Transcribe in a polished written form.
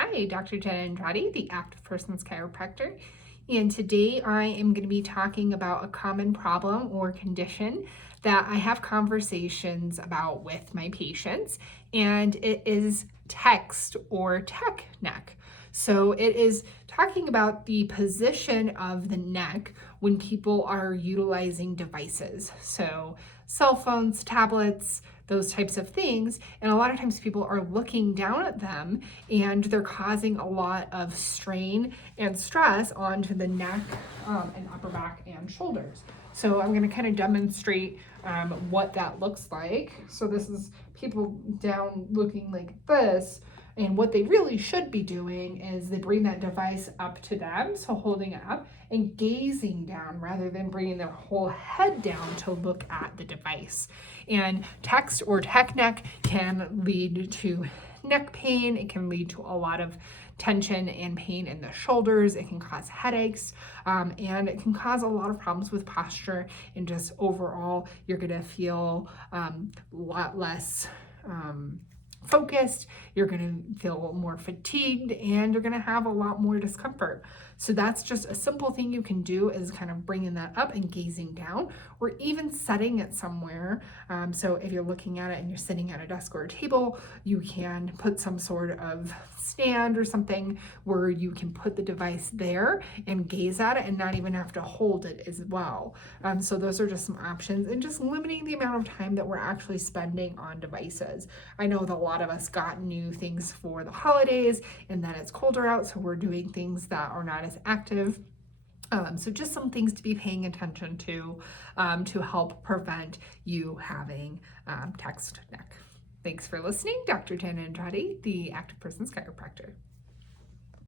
Hi, Dr. Jen Andrade, the Active Persons Chiropractor. And today I am going to be talking about a common problem or condition that I have conversations about with my patients, and it is text or tech neck. So it is talking about the position of the neck when people are utilizing devices. So cell phones, tablets, those types of things. And a lot of times people are looking down at them and they're causing a lot of strain and stress onto the neck and upper back and shoulders. So I'm going to kind of demonstrate what that looks like. So this is people down looking like this. And what they really should be doing is they bring that device up to them, so holding it up and gazing down rather than bringing their whole head down to look at the device. And text or tech neck can lead to neck pain. It can lead to a lot of tension and pain in the shoulders. It can cause headaches, and it can cause a lot of problems with posture, and just overall, you're gonna feel a lot less focused, you're going to feel more fatigued, and you're going to have a lot more discomfort. So that's just a simple thing you can do, is kind of bringing that up and gazing down, or even setting it somewhere. So if you're looking at it and you're sitting at a desk or a table, you can put some sort of stand or something where you can put the device there and gaze at it and not even have to hold it as well. So those are just some options, and just limiting the amount of time that we're actually spending on devices. I know that a lot of us got new things for the holidays, and then it's colder out, so we're doing things that are not as active. So just some things to be paying attention to help prevent you having text neck. Thanks for listening. Dr. Jen Andrade, the Active Persons Chiropractor.